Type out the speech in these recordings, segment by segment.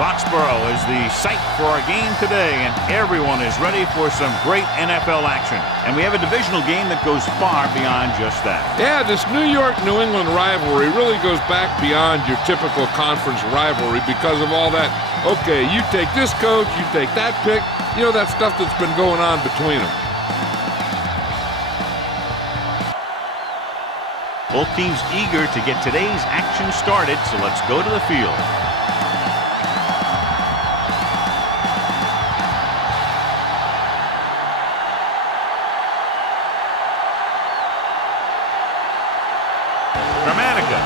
Foxborough is the site for our game today, and everyone is ready for some great NFL action. And we have a divisional game that goes far beyond just that. Yeah, this New York-New England rivalry really goes back beyond your typical conference rivalry because of all that, okay, you take this coach, you take that pick, you know, that stuff that's been going on between them. Both teams eager to get today's action started, so let's go to the field.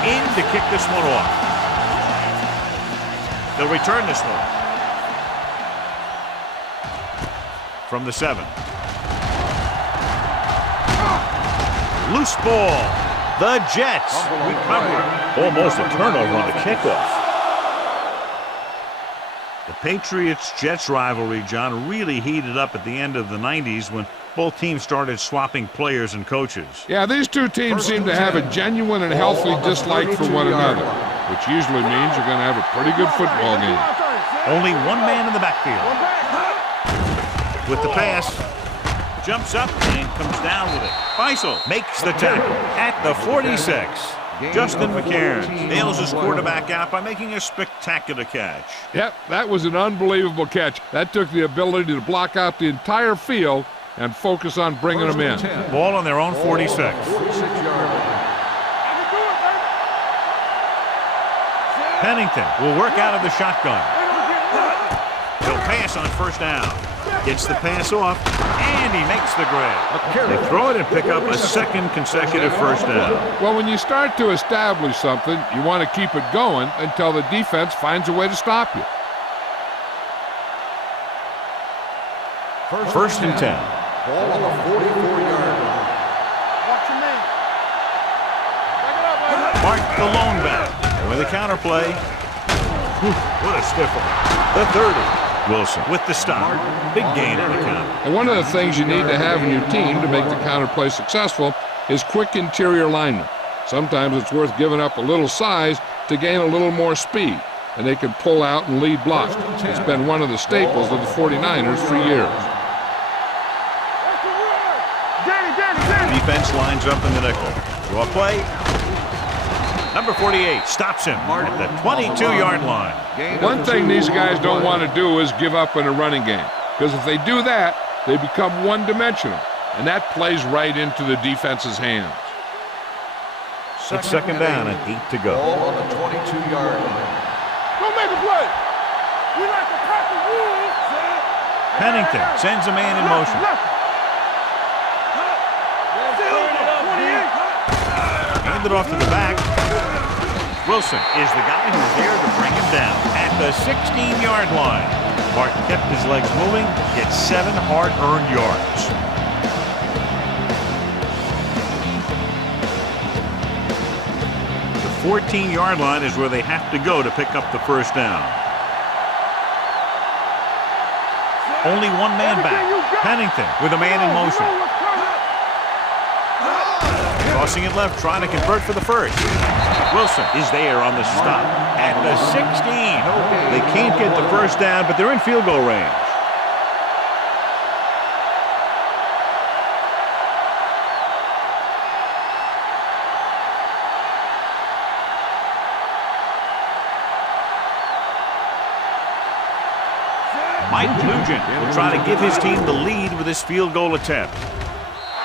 In to kick this one off. They'll return this one. From the 7. Loose ball. The Jets recover. Almost a turnover on the kickoff. The Patriots-Jets rivalry, John, really heated up at the end of the 90s when both teams started swapping players and coaches. Yeah, these two teams seem to have a genuine and healthy dislike for one another, which usually means you're going to have a pretty good football game. Only one man in the backfield. With the pass, jumps up and comes down with it. Faisal makes the tackle at the 46. Justin McCairn nails his quarterback out by making a spectacular catch. Yep, that was an unbelievable catch. That took the ability to block out the entire field and focus on bringing them in. Ball on their own 46. Pennington will work out of the shotgun. He'll pass on first down. Gets the pass off, and he makes the grab. They throw it and pick up a second consecutive first down. Well, when you start to establish something, you want to keep it going until the defense finds a way to stop you. First and 10. Ball on the 44-yard line. Watch your man. Mark the lone back. And with a counter play. What a stiff one. The 30. Wilson with the stop. Big gain on the counter. And one of the things you need to have in your team to make the counter play successful is quick interior linemen. Sometimes it's worth giving up a little size to gain a little more speed, and they can pull out and lead blocks. It's been one of the staples of the 49ers for years. Defense lines up in the nickel. Draw play. Number 48 stops him at the 22-yard line. One thing these guys don't want to do is give up in a running game, because if they do that, they become one-dimensional, and that plays right into the defense's hands. It's second down and 8 to go. Ball on the 22-yard line. Don't make a play. We like to crack the rules. Pennington sends a man in motion. Hand it off to the back. Wilson is the guy who's there to bring him down at the 16-yard line. Martin kept his legs moving, gets 7 hard-earned yards. The 14-yard line is where they have to go to pick up the first down. Only one man back. Pennington with a man in motion. Crossing it left, trying to convert for the first. Wilson is there on the stop at the 16. They can't get the first down, but they're in field goal range. Mike Nugent will try to give his team the lead with his field goal attempt.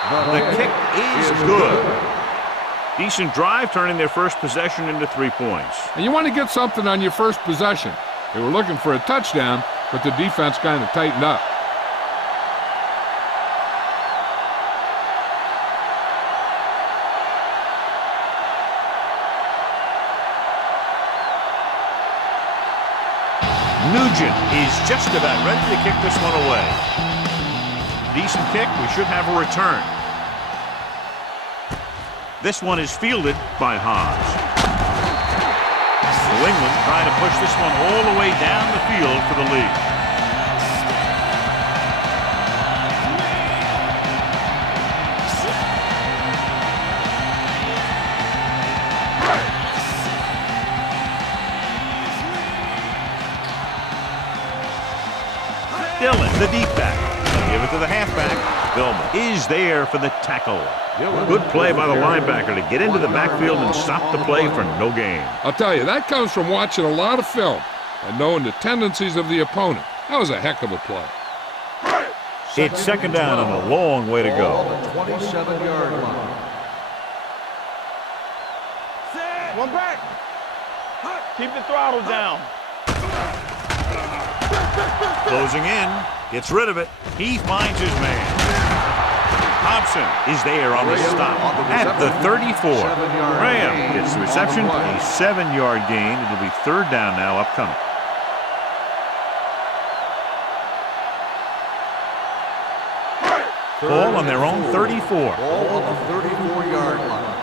The kick is good. Decent drive, turning their first possession into 3 points. And you want to get something on your first possession. They were looking for a touchdown, but the defense kind of tightened up. Nugent is just about ready to kick this one away. Decent kick. We should have a return. This one is fielded by Haas. New England trying to push this one all the way down the field for the lead. Billman is there for the tackle. Good play by the linebacker to get into the backfield and stop the play for no gain. I'll tell you, that comes from watching a lot of film and knowing the tendencies of the opponent. That was a heck of a play. It's second down and a long way to go. On the 27-yard line. One back. Keep the throttle down. Closing in, gets rid of it. He finds his man. Thompson is there on the stop at the 34. Graham gets the reception, a 7-yard gain. It'll be third down now upcoming. Ball on their own 34. Ball on the 34-yard line.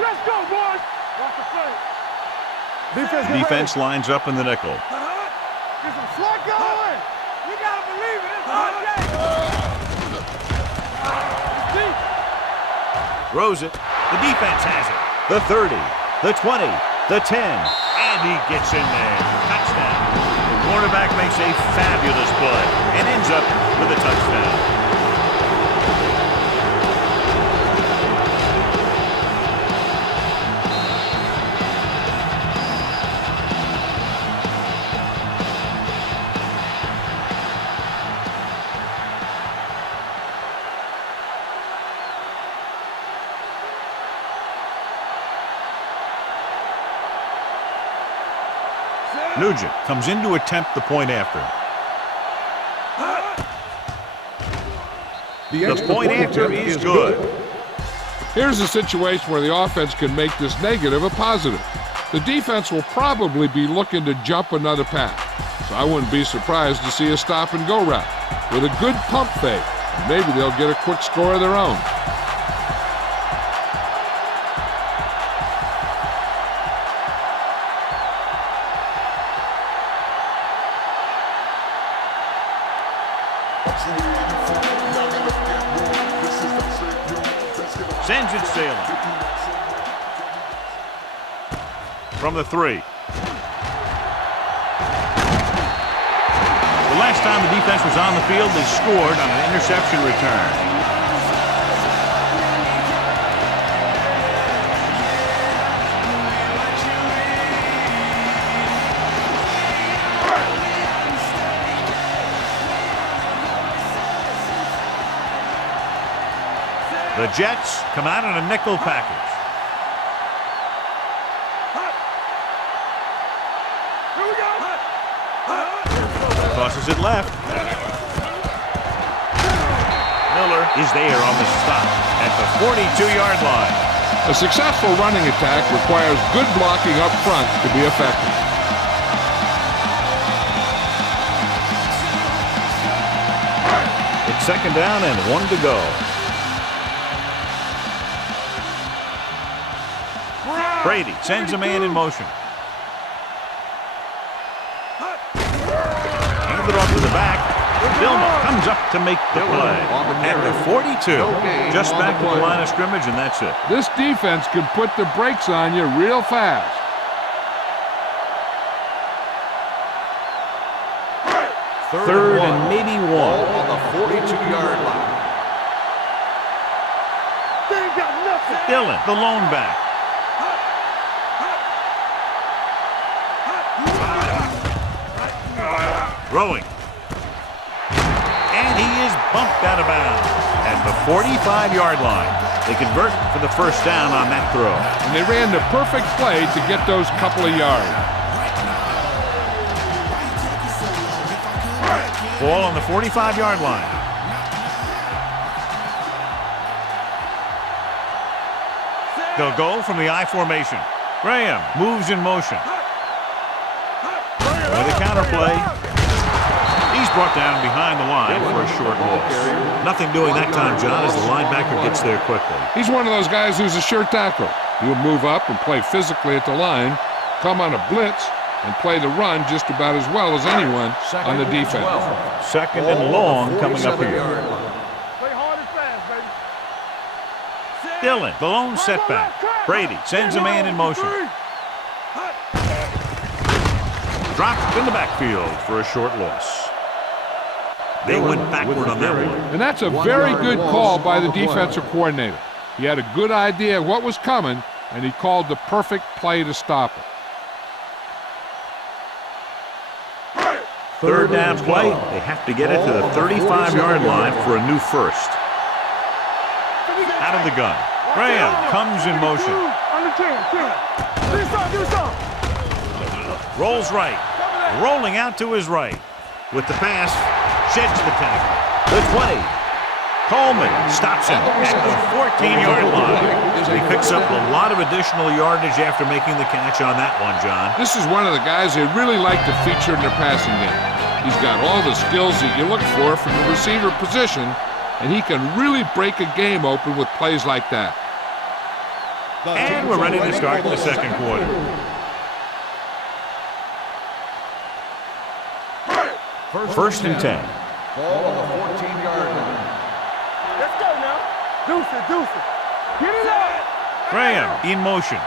Let's go, boys. Watch the play. Defense lines up in the nickel. Get some slack going. You gotta believe it. It's hard day. Throws it. The defense has it. The 30, the 20, the 10, and he gets in there. Touchdown. The quarterback makes a fabulous play and ends up with a touchdown. Nugent comes in to attempt the point after. The point after is good. Here's a situation where the offense can make this negative a positive. The defense will probably be looking to jump another pass, so I wouldn't be surprised to see a stop-and-go route with a good pump fake. Maybe they'll get a quick score of their own. Sends it sailing. From the 3. The last time the defense was on the field, they scored on an interception return. The Jets come out in a nickel package. Tosses it left. Miller is there on the stop at the 42-yard line. A successful running attack requires good blocking up front to be effective. It's second down and 1 to go. Brady sends a man in motion. Hands it off to the back. Billman comes up to make the play. At the 42. Just back to the line of scrimmage, and that's it. This defense can put the brakes on you real fast. Third and maybe 1. Ball on the 42-yard line. They ain't got nothing. Dillon, the lone back. Throwing. And he is bumped out of bounds at the 45-yard line. They convert for the first down on that throw. And they ran the perfect play to get those couple of yards. Ball on the 45-yard line. They'll go from the I formation. Graham moves in motion. With a counter play. He's brought down behind the line for a short loss. Nothing doing that time, John, as the linebacker gets there quickly. He's one of those guys who's a sure tackler. He'll move up and play physically at the line, come on a blitz, and play the run just about as well as anyone on the defense. Second and long coming up here. Play hard and fast, baby. Dillon, the lone setback. Brady sends a man in motion. Dropped in the backfield for a short loss. They went backward on that one. And that's a very good call by the defensive coordinator. He had a good idea of what was coming, and he called the perfect play to stop it. Third down play. They have to get it to the 35-yard line for a new first. Out of the gun. Graham comes in motion. Rolls right. Rolling out to his right. With the pass, sheds the tackle. The 20. Coleman stops him at the 14-yard line. He picks up a lot of additional yardage after making the catch on that one, John. This is one of the guys they really like to feature in their passing game. He's got all the skills that you look for from the receiver position, and he can really break a game open with plays like that. And we're ready to start the second quarter. First and 10. Ball on the 14-yard line. Let's go now. Deuce it. Get it up. Graham in motion.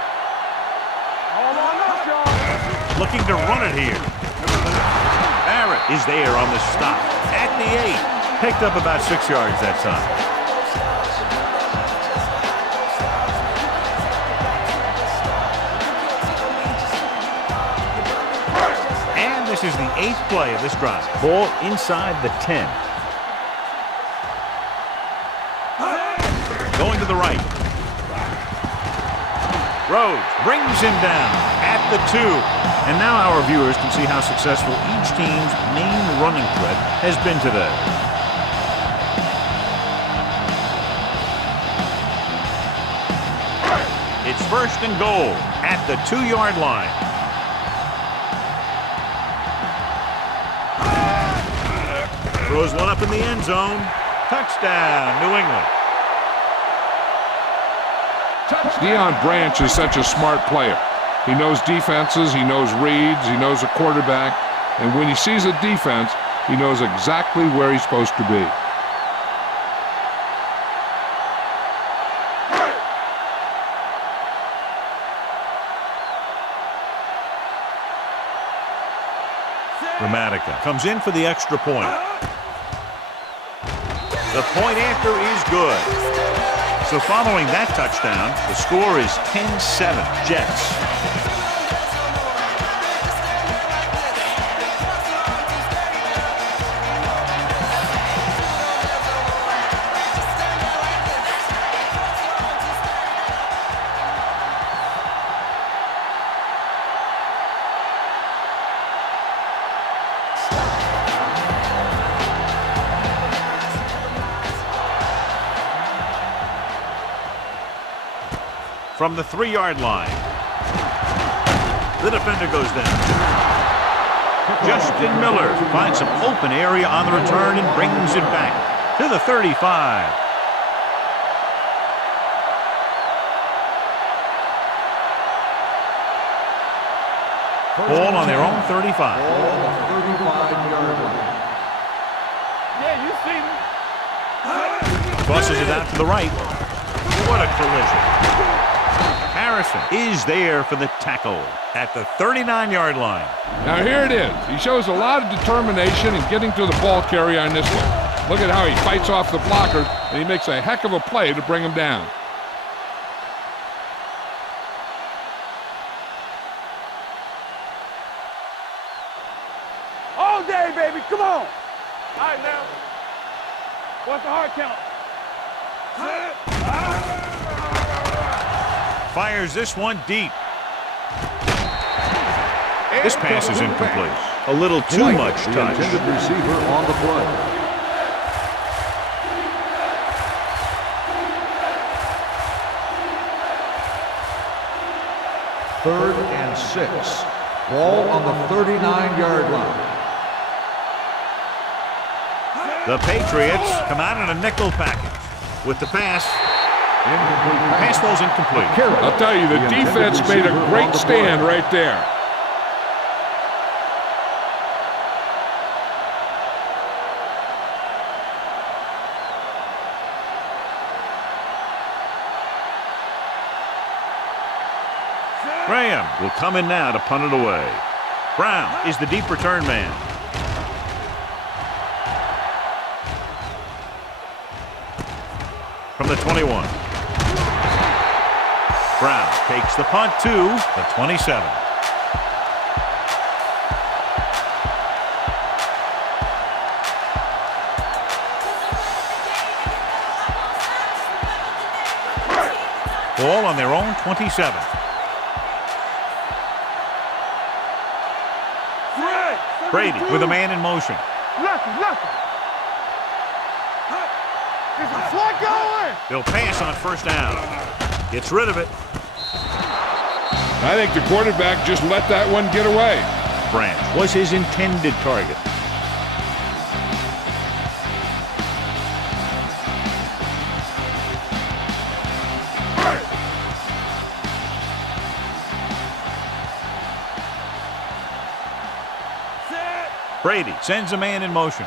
Hold on up, y'all. Looking to run it here. Barrett is there on the stop at the 8. Picked up about 6 yards that time. And this is the 8th play of this drive. Ball inside the 10. Going to the right. Rhodes brings him down at the 2. And now our viewers can see how successful each team's main running threat has been today. It's first and goal at the 2-yard line. Throws one up in the end zone. Touchdown, New England. Deion Branch is such a smart player. He knows defenses, he knows reads, he knows a quarterback, and when he sees a defense, he knows exactly where he's supposed to be. Gramatica comes in for the extra point. The point after is good. So following that touchdown, the score is 10-7 Jets. From the 3-yard line. The defender goes down. Justin Miller finds some open area on the return and brings it back to the 35. Ball on their own 35. Ball on the 35-yard line. Yeah, you see me. Tosses it out to the right. What a collision. Harrison is there for the tackle at the 39-yard line. Now here it is. He shows a lot of determination in getting to the ball carrier on this one. Look at how he fights off the blocker, and he makes a heck of a play to bring him down. All day, baby. Come on. All right, now. What's the hard count? Fires this one deep. This pass is incomplete. A little too much touch. The intended receiver on the play. Third and 6. Ball on the 39-yard line. The Patriots come out in a nickel package with the pass. Pass falls incomplete. I'll tell you, the defense made a great stand right there. Graham will come in now to punt it away. Brown is the deep return man. from the 21. Brown takes the punt to the 27. Ball on their own 27. Brady with a man in motion. Lefty. Is the slot going? They'll pass on first down. Gets rid of it. I think the quarterback just let that one get away. Branch was his intended target. Brady sends a man in motion.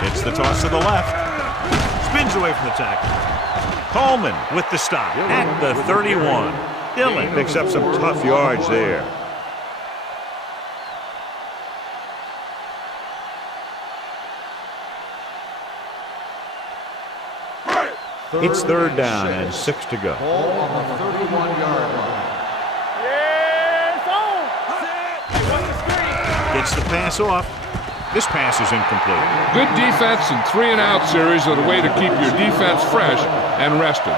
Hits the toss to the left. Spins away from the tackle. Coleman with the stop at the 31. Dillon picks up some tough yards there. It's third down and 6 to go. Ball on the 31-yard line. Gets the pass off. This pass is incomplete. Good defense and 3-and-out series are the way to keep your defense fresh and rested.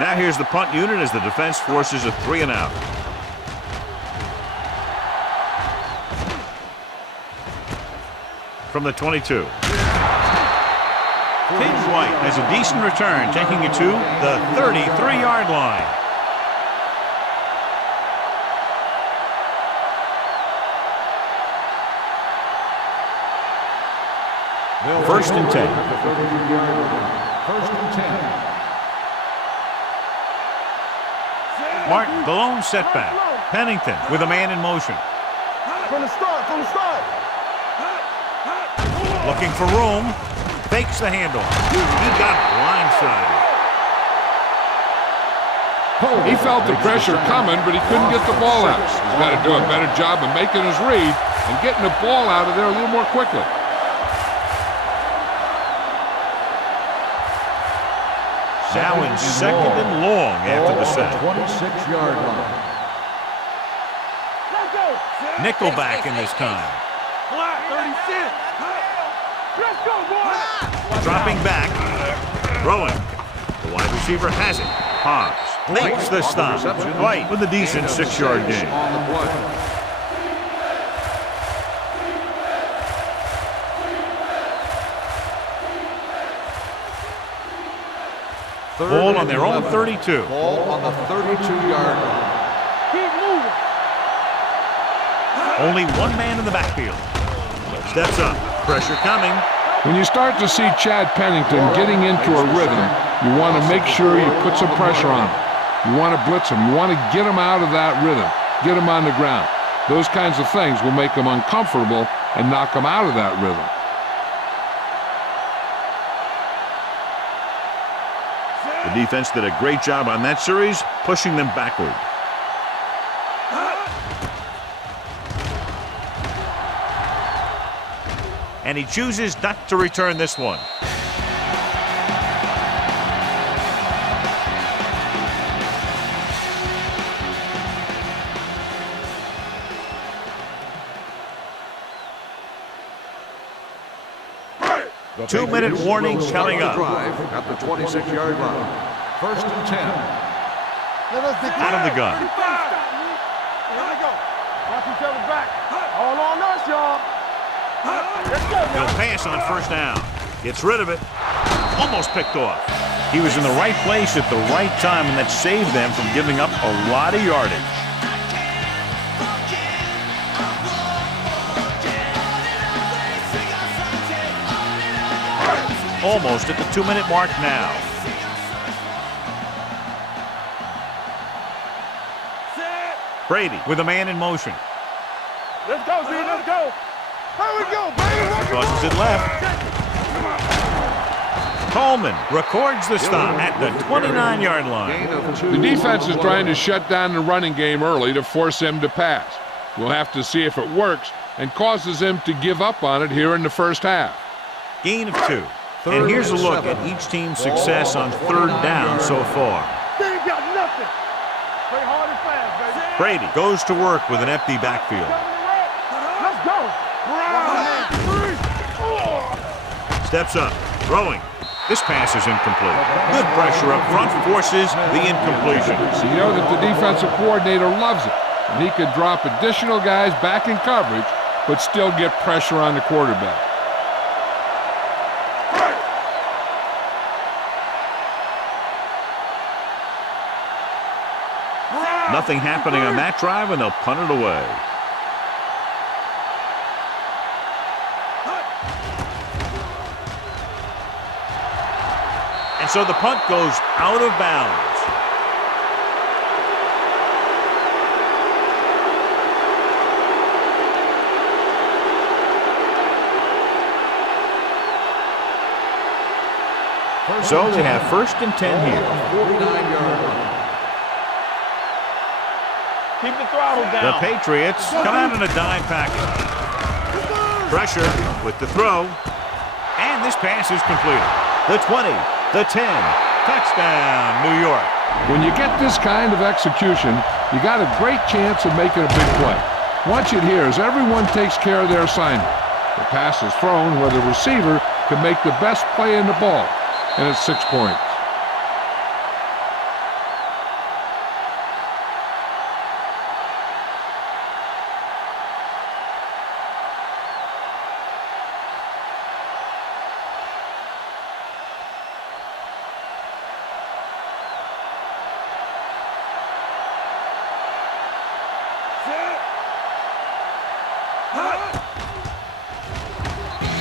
Now here's the punt unit as the defense forces a 3-and-out. From the 22. King White has a decent return, taking it to the 33-yard line. First and 10. First and 10. Martin, the lone setback. Pennington with a man in motion. From the start. Looking for room. Fakes the handoff. He got blindsided. He felt the pressure coming, but he couldn't get the ball out. He's got to do a better job of making his read and getting the ball out of there a little more quickly. Now in second and long after the set. 26-yard line. Nickelback in this time. 36. Let's go, boy. Dropping back. Throwing. The wide receiver has it. Hobbs makes the stop. White with a decent 6-yard gain. On the play. Ball on their own 32. Ball on the 32-yard line. Keep moving. Only one man in the backfield. Steps up. Pressure coming. When you start to see Chad Pennington getting into a rhythm, you want to make sure you put some pressure on him. You want to blitz him. You want to get him out of that rhythm, get him on the ground. Those kinds of things will make him uncomfortable and knock him out of that rhythm. The defense did a great job on that series, pushing them backward. And he chooses not to return this one. The 2-minute Patriots warning will start coming the up. drive at the 26-yard line. First and 10. Out of the gun. Here we go. Watch each other back. All on us, y'all. Let's go, He'll y'all. pass on first down. Gets rid of it. Almost picked off. He was in the right place at the right time, and that saved them from giving up a lot of yardage. Almost at the 2-minute mark now. Brady with a man in motion. Let's go, Z. Let's go. Here we go, baby. Crosses it left. Coleman records the stop at the 29-yard line. The defense is trying to shut down the running game early to force him to pass. We'll have to see if it works and causes him to give up on it here in the first half. Gain of 2. And here's a look at each team's success on third down so far. They ain't got nothing. Play hard and fast, baby. Brady goes to work with an empty backfield. Let's go. Steps up, throwing. This pass is incomplete. Good pressure up front forces the incompletion. So you know that the defensive coordinator loves it. And he could drop additional guys back in coverage, but still get pressure on the quarterback. Nothing happening on that drive, and they'll punt it away. And so the punt goes out of bounds. So they have 1st and 10 here. 49-yard line. Keep the throttle down. The Patriots come out in a dime package. Pressure with the throw. And this pass is completed. The 20, the 10. Touchdown, New York. When you get this kind of execution, you got a great chance of making a big play. Watch it here as everyone takes care of their assignment. The pass is thrown where the receiver can make the best play in the ball. And it's 6 points.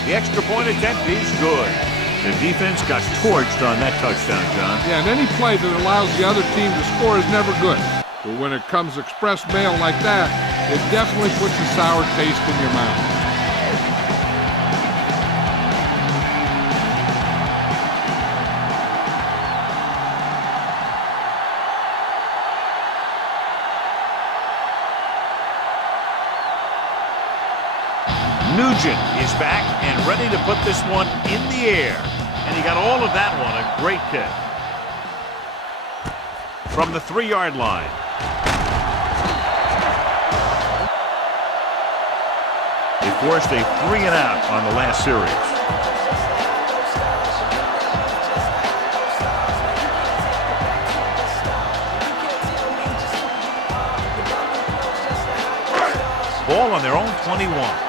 The extra point attempt is good. The defense got torched on that touchdown, John. Yeah, and any play that allows the other team to score is never good. But when it comes express mail like that, it definitely puts a sour taste in your mouth. Nugent is back and ready to put this one in the air. And he got all of that one, a great kick. From the 3-yard line. They forced a 3-and-out on the last series. Ball on their own 21.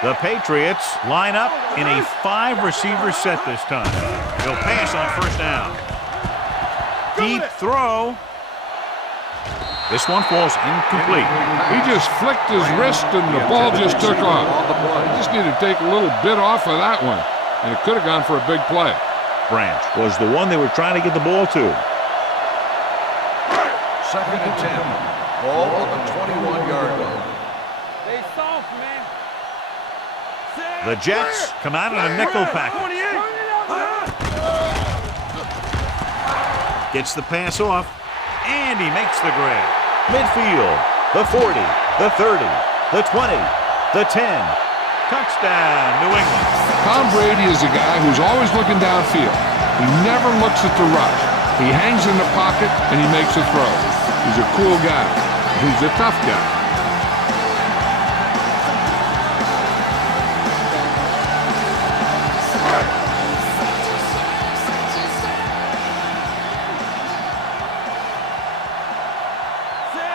The Patriots line up in a 5-receiver set this time. They'll pass on 1st down. Deep throw. This one falls incomplete. He just flicked his wrist and the ball just took off. He just needed to take a little bit off of that one, and it could have gone for a big play. Branch was the one they were trying to get the ball to. 2nd and 10. Ball on the 21-yard line. They soft, man. The Jets come out in a nickel package. Gets the pass off, and he makes the grab. Midfield, the 40, the 30, the 20, the 10. Touchdown, New England. Tom Brady is a guy who's always looking downfield. He never looks at the rush. He hangs in the pocket, and he makes a throw. He's a cool guy. He's a tough guy.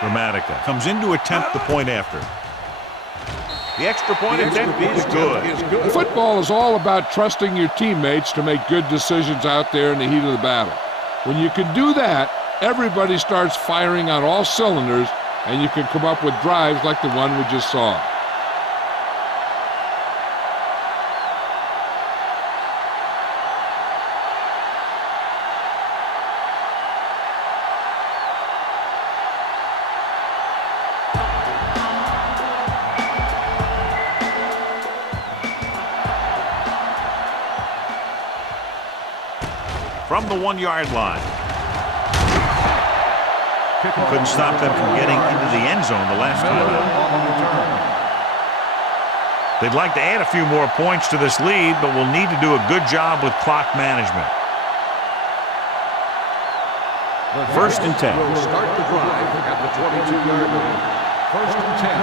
Dramatica comes in to attempt the point after. The extra point attempt is good. Football is all about trusting your teammates to make good decisions out there in the heat of the battle. When you can do that, everybody starts firing on all cylinders, and you can come up with drives like the one we just saw. from the 1-yard line. Couldn't stop them from getting into the end zone the last time out. They'd like to add a few more points to this lead, but will need to do a good job with clock management. First and 10. Will start the drive at the 22-yard line. First and 10.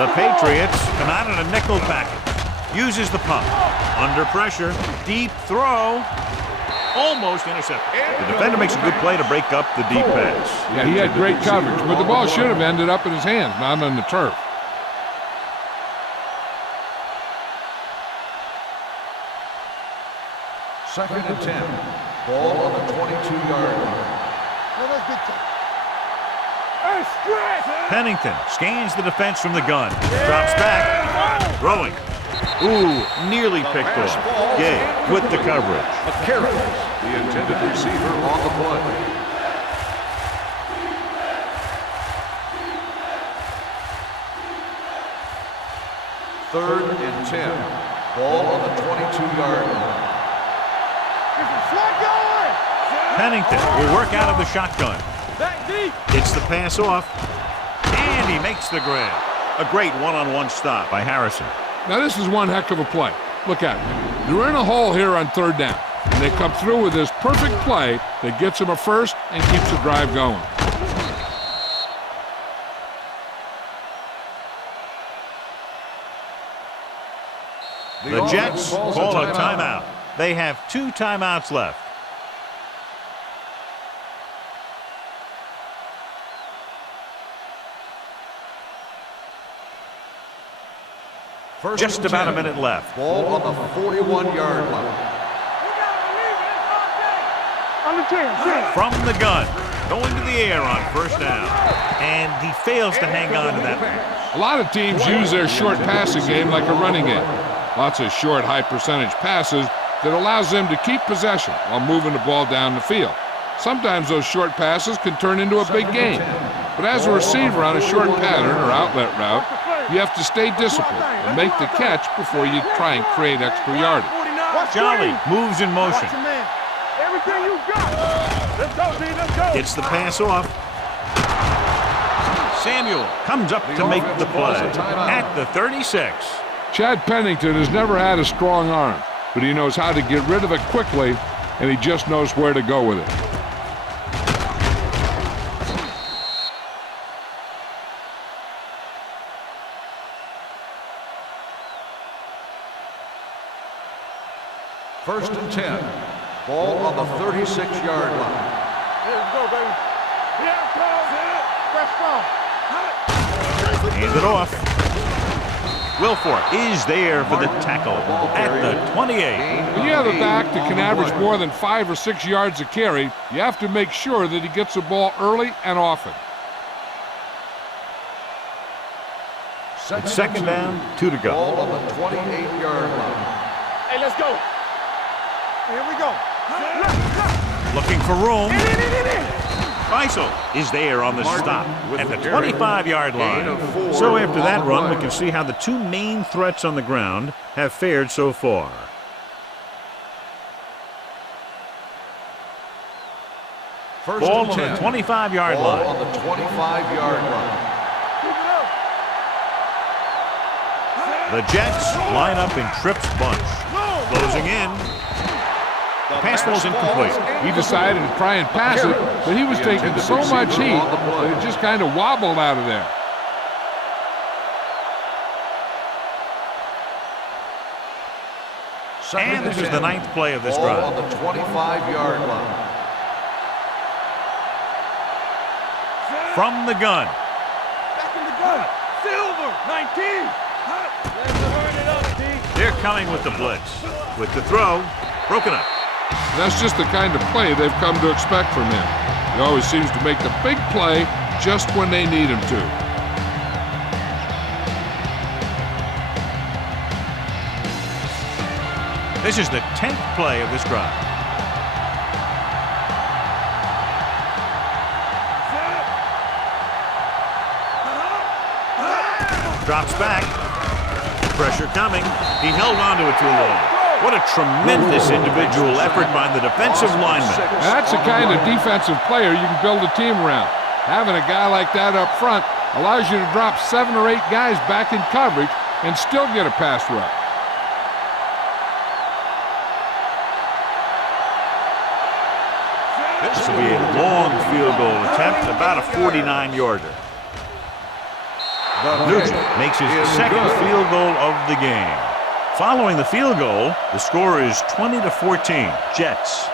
The Patriots come out in a nickel package. Uses the punt. Under pressure. Deep throw. Almost intercepted. The defender makes a good play to break up the deep pass. Yeah, he had great coverage, but the ball should have ended up in his hands, not on the turf. Second and 10. Ball on the 22-yard line. Pennington scans the defense from the gun. Drops back. Throwing. Ooh, nearly picked off. Gay with the coverage. McCarron, the intended receiver on the play. Third and 10. Ball on the 22-yard line. Pennington will work out of the shotgun. Gets the pass off. And he makes the grab. A great one-on-one stop by Harrison. Now this is one heck of a play. Look at it. They're in a hole here on third down. And they come through with this perfect play that gets them a first and keeps the drive going. The Jets call a timeout. They have 2 timeouts left. Just about a minute left. Ball on the 41-yard line. From the gun. Going to the air on first down. And he fails to hang on to that. A lot of teams use their short passing game like a running game. Lots of short, high-percentage passes that allows them to keep possession while moving the ball down the field. Sometimes those short passes can turn into a big game. But as a receiver on a short pattern or outlet route, you have to stay disciplined and make the catch before you try and create extra yardage. Jolly moves in motion. Gets the pass off. Samuel comes up to make the play at the 36. Chad Pennington has never had a strong arm, but he knows how to get rid of it quickly, and he just knows where to go with it. First and 10. Ball on the 36-yard line. Let's go, baby. Hands it off. Wilfork is there for the tackle at the 28. When you have a back that can average more than 5 or 6 yards a carry, you have to make sure that he gets the ball early and often. It's second down, 2 to go. Ball on the 28-yard line. Hey, let's go. Here we go. Looking for room. Faisal is there on the stop at the 25-yard line. So after that run, we can see how the 2 main threats on the ground have fared so far. Ball on the 25-yard line. Ball on the 25-yard line. The Jets line up in Tripp's bunch. Closing in. The pass ball's incomplete. He decided to try and pass it, but he was taking so much heat that it just kind of wobbled out of there. And this is the 9th play of this drive. Ball on the 25-yard line. From the gun. Back in the gun. Silver, 19. They're coming with the blitz. With the throw, broken up. That's just the kind of play they've come to expect from him. He always seems to make the big play just when they need him to. This is the 10th play of this drive. Drops back. Pressure coming. He held on to it too long. What a tremendous individual effort by the defensive lineman. That's the kind of defensive player you can build a team around. Having a guy like that up front allows you to drop 7 or 8 guys back in coverage and still get a pass rush. This will be a long field goal attempt, about a 49-yarder. Nugent makes his second field goal of the game. Following the field goal, the score is 20-14, Jets.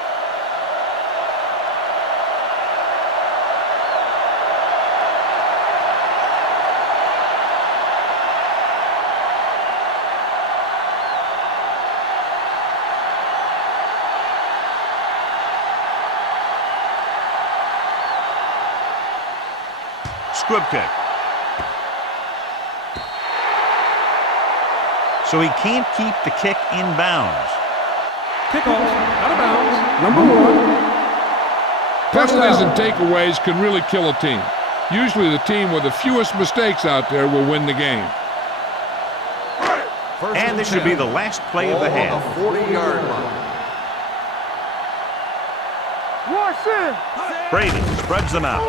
Squib kick. So he can't keep the kick in bounds. Kickoff, out of bounds, number 1. Penalties and takeaways can really kill a team. Usually the team with the fewest mistakes out there will win the game. And this should be the last play of the half. 40-yard line. Brady spreads them out.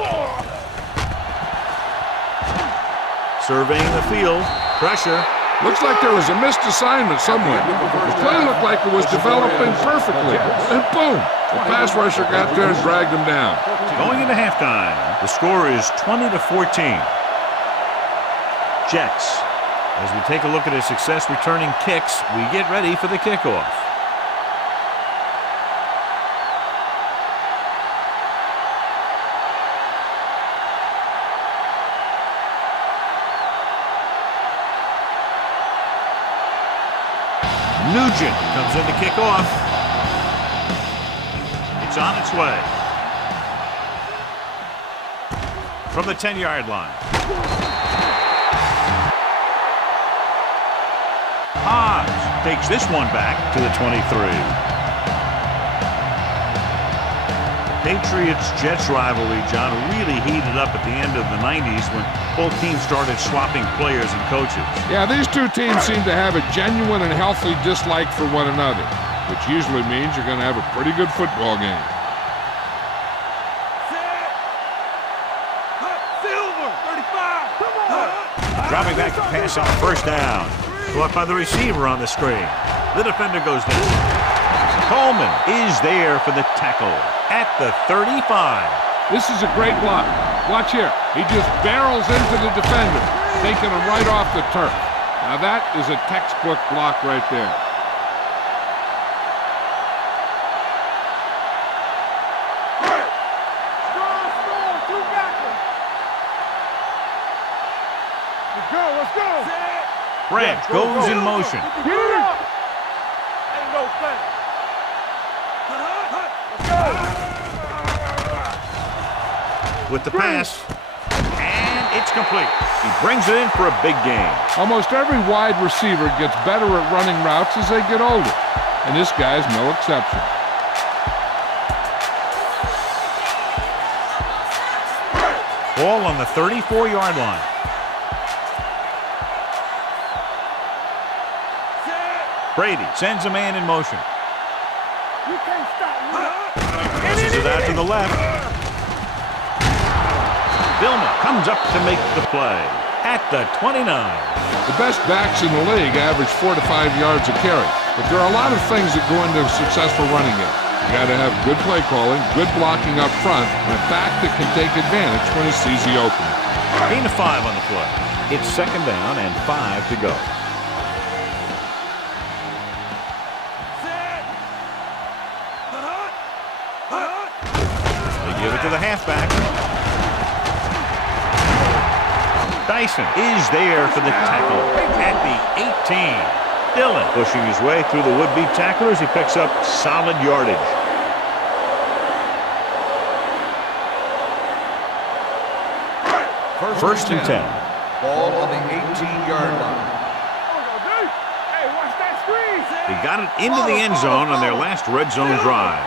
Surveying the field. Pressure. Looks like there was a missed assignment somewhere. The play looked like it was developing perfectly. And boom, the pass rusher got there and dragged him down. Going into halftime, the score is 20-14. Jets. As we take a look at his success returning kicks, we get ready for the kickoff. Nugent comes in to kick off. It's on its way. From the 10-yard line. Hodge takes this one back to the 23. Patriots-Jets rivalry, John, really heated up at the end of the 90s when both teams started swapping players and coaches. Yeah, these two teams seem to have a genuine and healthy dislike for one another, which usually means you're going to have a pretty good football game. Dropping back to pass on first down. Caught by the receiver on the screen. The defender goes down. Coleman is there for the tackle at the 35. This is a great block. Watch here. He just barrels into the defender, taking him right off the turf. Now that is a textbook block right there. Let's go. Branch goes in motion. Get it up. Ain't no thing. With the pass, and it's complete. He brings it in for a big game. Almost every wide receiver gets better at running routes as they get older, and this guy's no exception. Ball on the 34-yard line. Brady sends a man in motion. You can't stop me. Passes it out to the left. Vilma comes up to make the play at the 29. The best backs in the league average 4 to 5 yards a carry, but there are a lot of things that go into a successful running game. You got to have good play calling, good blocking up front, and a back that can take advantage when he sees the opening. Gain of 5 on the play. It's second down and 5 to go. They give it to the halfback. Dyson is there for the tackle at the 18. Dillon pushing his way through the would-be tacklers. He picks up solid yardage. First and 10. Ball on the 18-yard line. Hey, watch that screen. They got it into the end zone on their last red zone drive.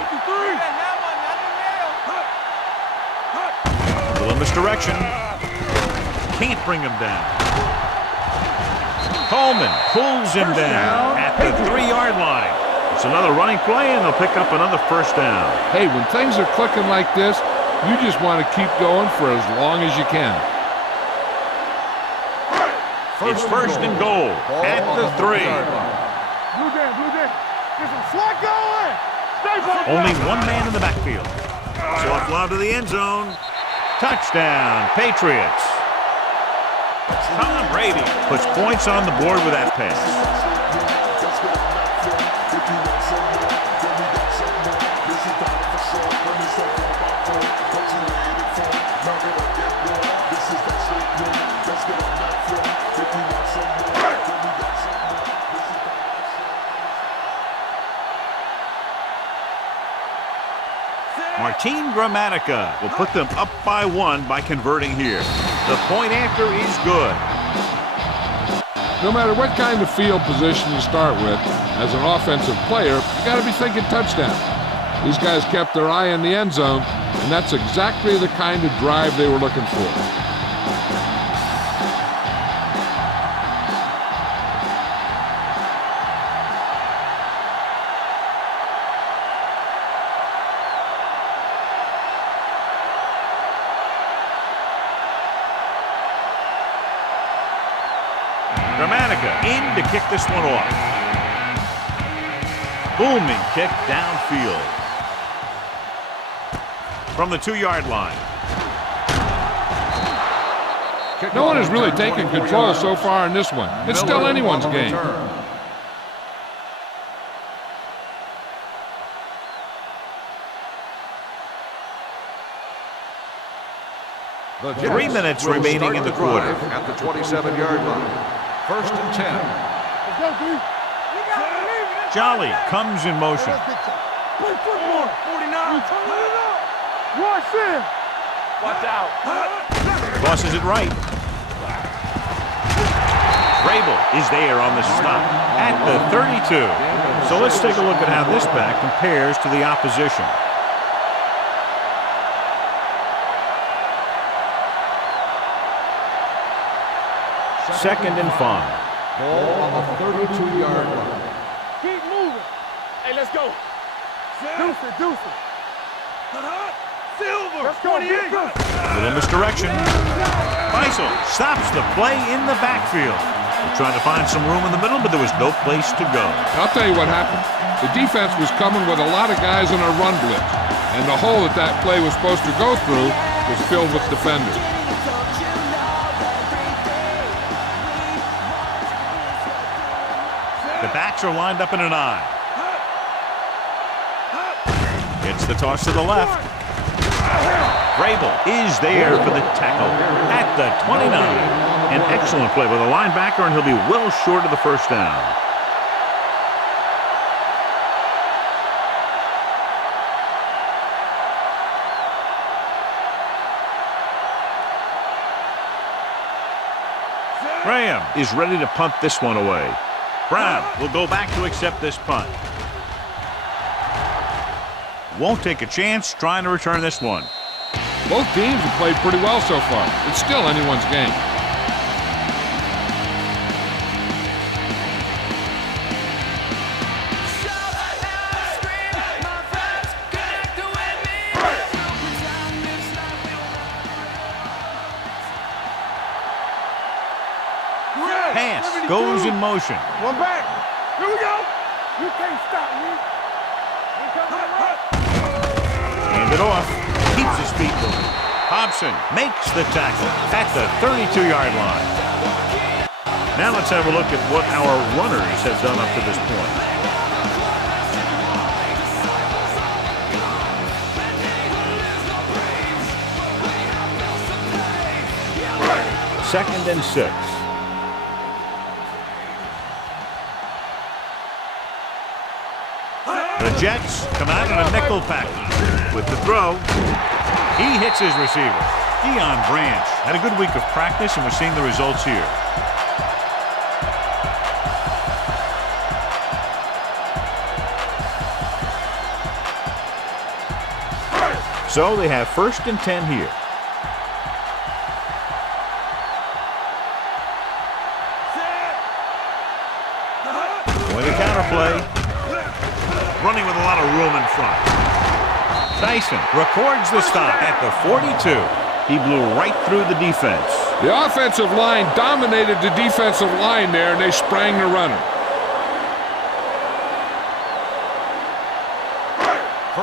A little misdirection. Can't bring him down. Coleman pulls him down at the 3-yard line. It's another running play, and they'll pick up another first down. Hey, when things are clicking like this, you just want to keep going for as long as you can. It's first and goal at the 3. Blue Jay, get some slack going. Stay back. Only one man in the backfield. Short lob to the end zone. Touchdown, Patriots. Tom Brady puts points on the board with that pass. Martin Gramatica will put them up by 1 by converting here. The point after is good. No matter what kind of field position you start with, as an offensive player, you got to be thinking touchdown. These guys kept their eye on the end zone, and that's exactly the kind of drive they were looking for. Gramatica in to kick this one off. Booming kick downfield. From the 2-yard line. No one has really taken control so far in this one. It's still anyone's game. The 3 minutes remaining in the quarter. At the 27-yard line. First and 10. Let's go, D. Jolly comes in motion. Play football. 49. You turn it up. Rush in. Watch out. Tosses it right. Rabel is there on the stop at the 32. So let's take a look at how this back compares to the opposition. Second and 5. Ball on the 32-yard line. Keep moving. Hey, let's go. Deuce it. Silver. Let's go. Little misdirection. Faisal stops the play in the backfield. They're trying to find some room in the middle, but there was no place to go. I'll tell you what happened. The defense was coming with a lot of guys in a run blitz, and the hole that play was supposed to go through was filled with defenders. The backs are lined up in an I. It's the toss to the left. Vrabel is there for the tackle at the 29. An excellent play by the linebacker, and he'll be well short of the first down. Graham is ready to punt this one away. Brown will go back to accept this punt. Won't take a chance trying to return this one. Both teams have played pretty well so far. It's still anyone's game. Pass goes in motion. One back. Here we go. You can't stop me. Hand it off. Keeps his feet moving. Hobson makes the tackle at the 32-yard line. Now let's have a look at what our runners have done up to this point. Second and 6. The Jets come out in a nickel package. With the throw, he hits his receiver. Deion Branch had a good week of practice, and we're seeing the results here. So they have first and 10 here. Going to counter play. running with a lot of room in front. Tyson records the stop at the 42. He blew right through the defense. The offensive line dominated the defensive line there, and they sprang the runner.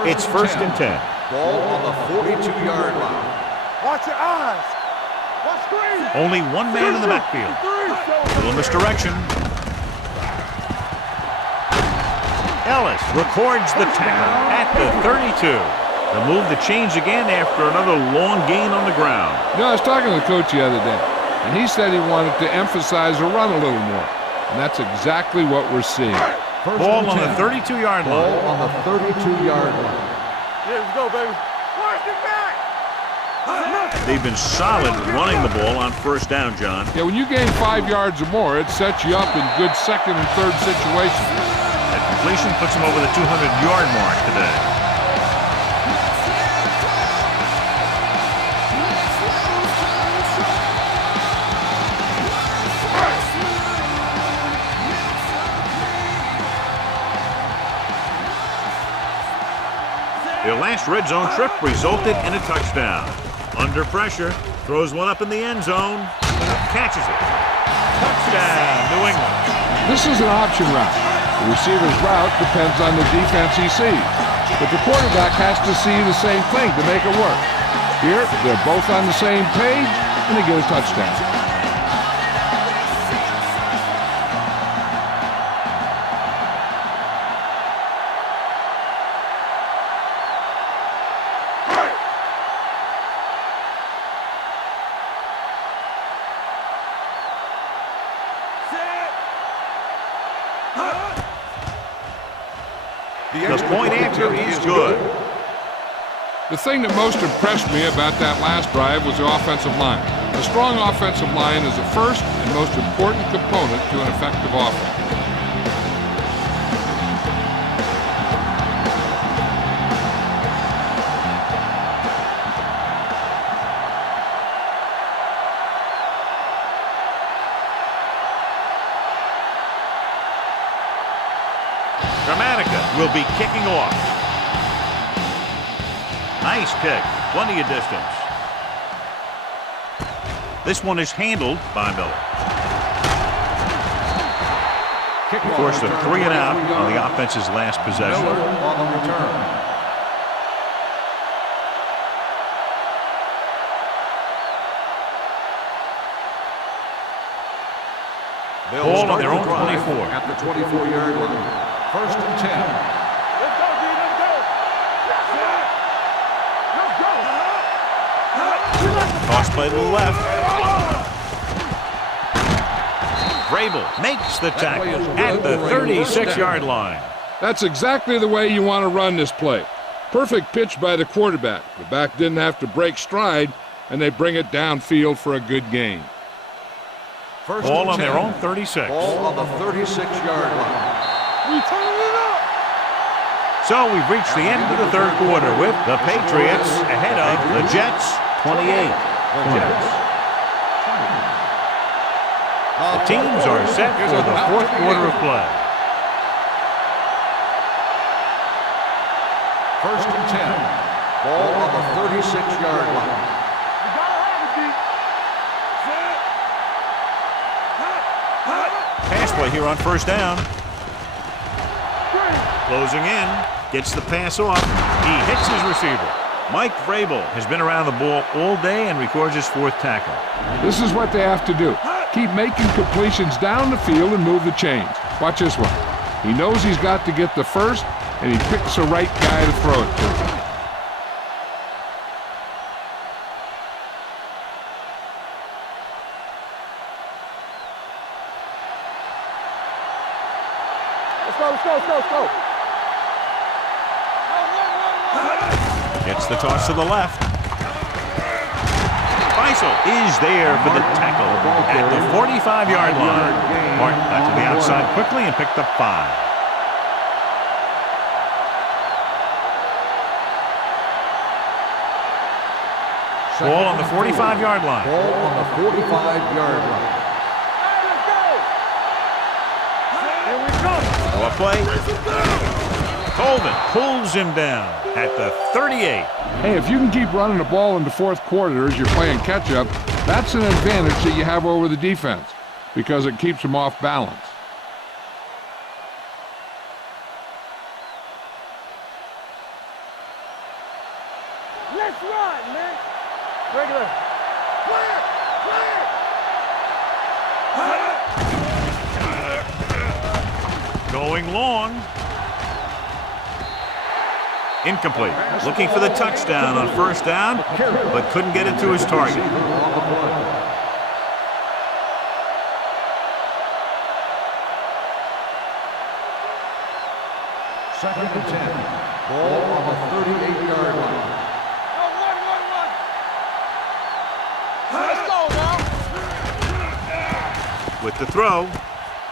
It's first and 10. Ball on the 42-yard line. Watch your eyes. Watch screen. Only one man in the backfield. Little misdirection. Ellis records the tackle at the 32. The move to change again after another long gain on the ground. You know, I was talking to the coach the other day, and he said he wanted to emphasize the run a little more. And that's exactly what we're seeing. Ball on the 32-yard line. Ball on the 32-yard line. Yeah, let's go, baby. Watch it back. They've been solid running the ball on first down, John. Yeah, when you gain 5 yards or more, it sets you up in good second and third situations. That completion puts him over the 200-yard mark today. Their last red zone trip resulted in a touchdown. Under pressure, throws one up in the end zone, catches it. Touchdown, New England. This is an option route. The receiver's route depends on the defense he sees. But the quarterback has to see the same thing to make it work. Here, they're both on the same page, and they get a touchdown. The point after is good. The thing that most impressed me about that last drive was the offensive line. A strong offensive line is the first and most important component to an effective offense. Will be kicking off. Nice kick. Plenty of distance. This one is handled by Miller. Forced a 3 and out on the offense's last possession. Miller on the return. Ball on their own 24. At the 24-yard line. First and 10. Let's go, D. Let's go. Let's go. Toss play to the left. Vrabel makes the tackle at the 36-yard line. That's exactly the way you want to run this play. Perfect pitch by the quarterback. The back didn't have to break stride, and they bring it downfield for a good gain. First Ball and on 10. their own 36. Ball on the 36-yard line. We turning it up. So we've reached the end of the third quarter with the Patriots ahead of the Jets 28 points. The teams are set for the fourth quarter of play. First and 10. Ball on the 36-yard line. We gotta have it, D. Pass play here on first down. Closing in, gets the pass off. He hits his receiver. Mike Vrabel has been around the ball all day and records his fourth tackle. This is what they have to do. Keep making completions down the field and move the chains. Watch this one. He knows he's got to get the first, and he picks the right guy to throw it to. Let's go. Gets the toss to the left. Faisal is there for the tackle at the 45-yard line. Martin got to the outside quickly and picked up 5. Ball on the 45-yard line. Ball on the 45-yard line. Go play. Colvin pulls him down at the 38. Hey, if you can keep running the ball in the fourth quarter as you're playing catch-up, that's an advantage that you have over the defense because it keeps them off balance. Let's run, man. Regular. Clear! Clear! Going long. Incomplete. Looking for the touchdown on first down, but couldn't get it to his target. Second and 10. Ball on the 38-yard line. Let's go now. With the throw,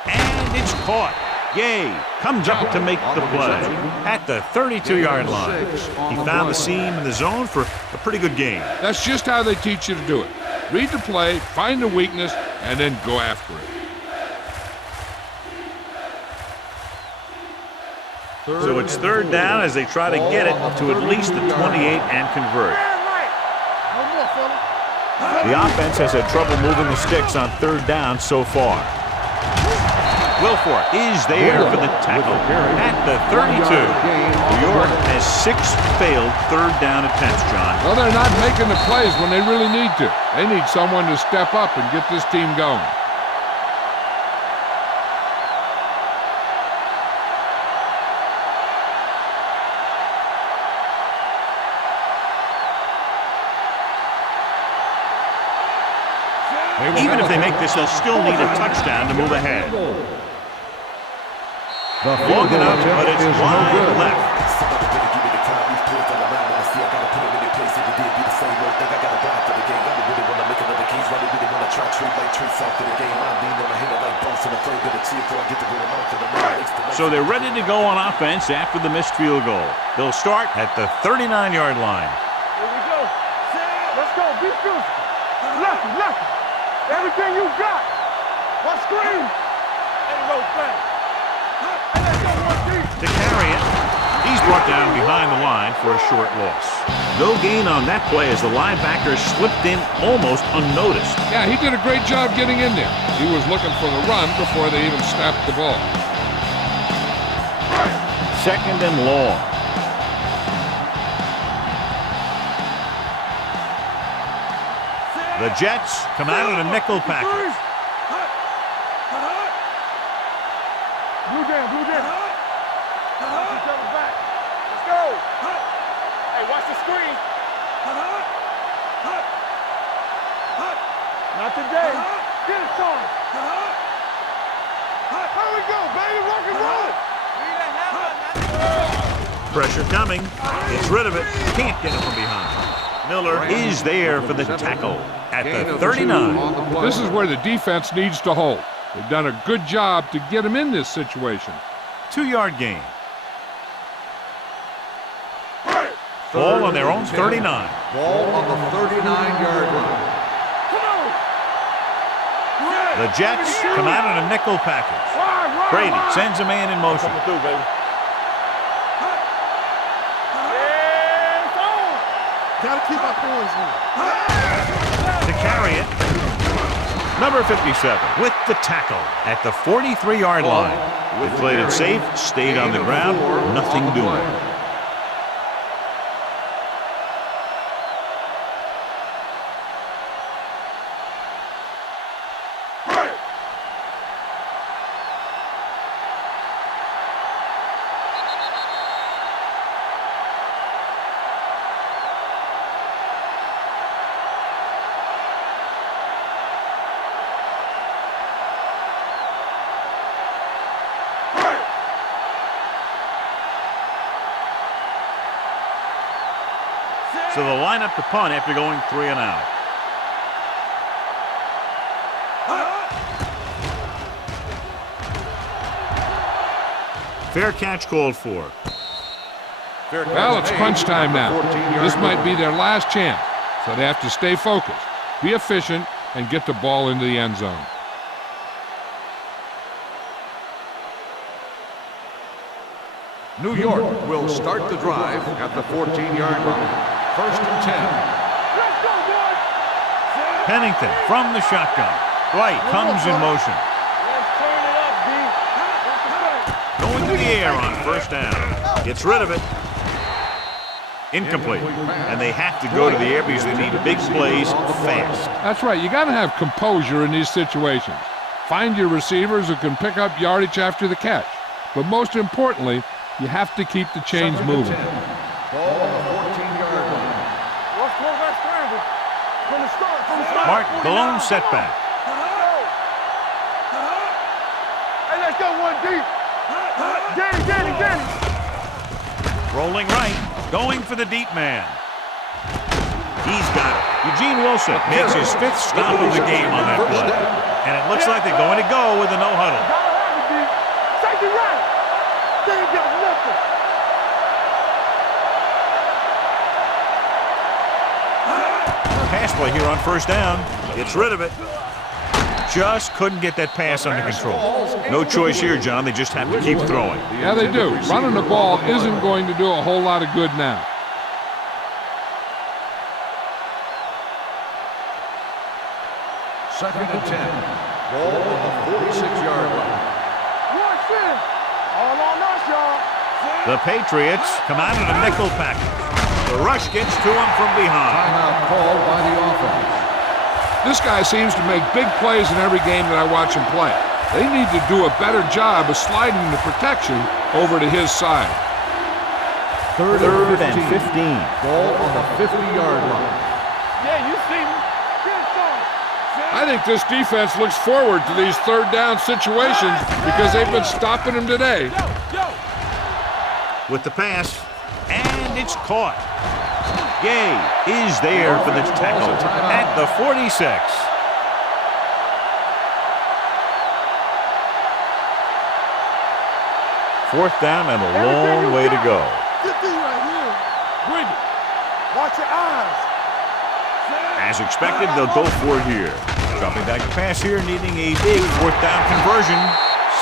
and it's caught. Yay, comes up to make the play at the 32-yard line. He found the seam in the zone for a pretty good gain. That's just how they teach you to do it. Read the play, find the weakness, and then go after it. So it's third down as they try to get it to at least the 28 and convert. The offense has had trouble moving the sticks on third down so far. Wilfork is there for the tackle at the 32. New York has 6 failed third down attempts, John. Well, they're not making the plays when they really need to. They need someone to step up and get this team going. Even if they make this, they'll still need a touchdown to move ahead. Long enough, but it's wide left. So they're ready to go on offense after the missed field goal. They'll start at the 39-yard line. Here we go. Let's go. Be physical. Lefty. Everything you got. One screen. And go fast. And let's go one deep. To carry it, he's brought down behind the line for a short loss. No gain on that play as the linebacker slipped in almost unnoticed. Yeah, he did a great job getting in there. He was looking for the run before they even snapped the ball. Second and long. The Jets come out in a nickel package. Blue jam. Watch each other back. Let's go. Hey, watch the screen. Not today. Get it, Shaun. Here we go, baby. Rock and roll. Pressure coming. Gets rid of it. Can't get it from behind. Miller is there for the tackle at the 39. This is where the defense needs to hold. They've done a good job to get him in this situation. 2-yard gain. Ball on their own 39. Ball on the 39-yard line. The Jets come out in a nickel package. Brady sends a man in motion. Gotta keep our poise here. To carry it, number 57 with the tackle at the 43-yard line. They played it safe, stayed on the ground, nothing doing. So they'll line up to punt after going 3 and out. Fair catch called for. Well, it's crunch time now. This might be their last chance, so they have to stay focused, be efficient, and get the ball into the end zone. New York will start the drive at the 14-yard line. 1st and 10. Let's go, boys. Pennington from the shotgun. Dwight comes in motion. Let's turn it up, D. Going to the air on 1st down. Gets rid of it. Incomplete. And they have to go to the air because they need big plays fast. That's right. You got to have composure in these situations. Find your receivers who can pick up yardage after the catch. But most importantly, you have to keep the chains moving. Ball on the 14-yard line. What's quarterback scramble? From the start. Mark, the lone setback. Hey, let's go one deep. Danny. Rolling right. Going for the deep man. He's got it. Eugene Wilson makes his 5th stop of the game on that play. And it looks like they're going to go with a no-huddle. Gotta have it, D. Safety right. They ain't got nothing. Pass play here on 1st down. Gets rid of it. Just couldn't get that pass under control. No choice here, John. They just have to keep throwing. Yeah, they do. Running the ball isn't going to do a whole lot of good now. Second and 10. Ball on the 46-yard line. Watch in. All on us, y'all. The Patriots come out in a nickel package. The rush gets to him from behind. Timeout called by the offense. This guy seems to make big plays in every game that I watch him play. They need to do a better job of sliding the protection over to his side. Third and 15. Ball on the 50-yard line. Yeah, you see me. Get some. I think this defense looks forward to these 3rd down situations because they've been stopping them today. Yo. With the pass, and it's caught. Gay is there for the tackle at the 46. Fourth down and a long way to go. Get these right here. Bring it. Watch your eyes. As expected, they'll go for it here. Dropping back to pass here, needing a big 4th down conversion.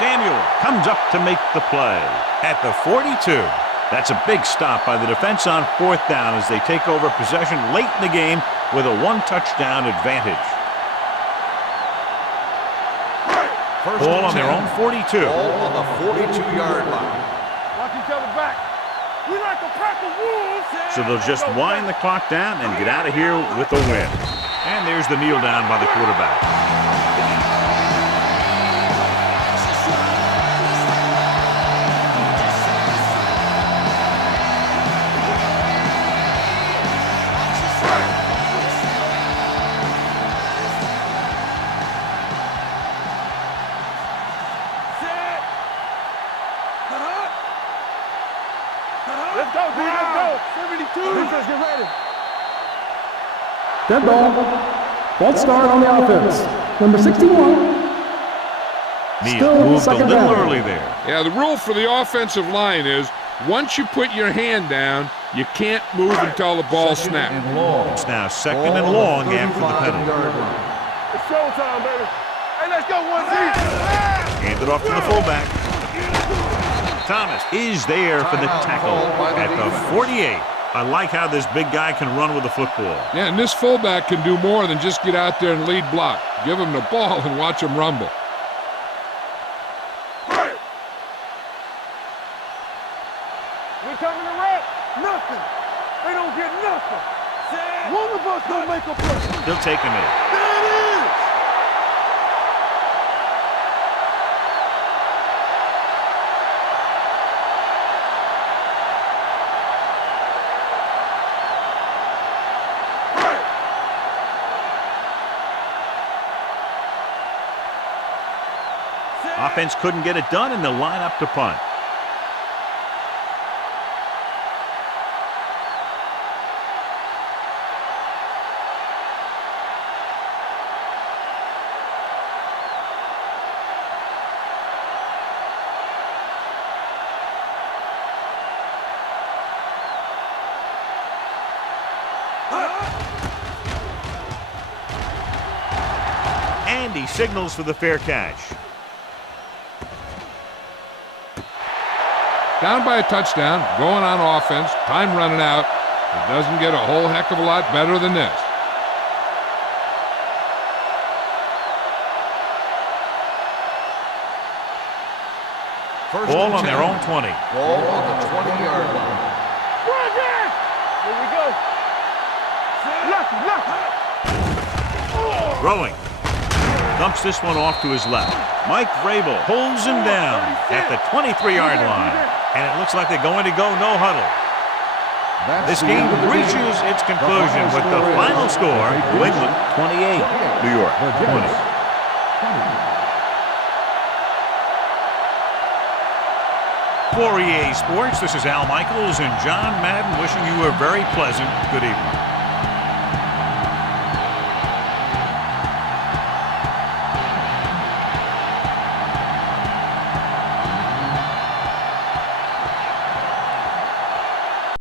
Samuel comes up to make the play at the 42. That's a big stop by the defense on 4th down as they take over possession late in the game with a 1-touchdown advantage. Ball on their own 42. Ball on the 42-yard line. Watch each other back. We like a pack of wolves. So they'll just wind the clock down and get out of here with a win. And there's the kneel down by the quarterback. Let's go, D. Let's go. 72. Defense, get ready. Dead ball. False start on the offense. Number 61. Neal Still moved a second little down. early there. Yeah, the rule for the offensive line is once you put your hand down, you can't move until the ball snaps. And long. It's now 2nd and long after the penalty. It's showtime, baby. Hey, let's go one deep. Hand it off to the fullback. Thomas is there for the tackle at the 48. I like how this big guy can run with the football. Yeah, and this fullback can do more than just get out there and lead block. Give him the ball and watch him rumble. We coming to wreck. Nothing. They don't get nothing. One of us don't make a play. He'll take a minute. There it is. Offense couldn't get it done, and they'll line up to punt. And he signals for the fair catch. Down by a touchdown, going on offense, time running out. It doesn't get a whole heck of a lot better than this. Ball on their own 20. Ball on the 20-yard line. Here we go. Left. Throwing. Dumps this one off to his left. Mike Vrabel pulls him down at the 23-yard line. And it looks like they're going to go no huddle. This game reaches its conclusion with the final score, New England 28, New York 20. For EA Sports, this is Al Michaels and John Madden wishing you a very pleasant good evening.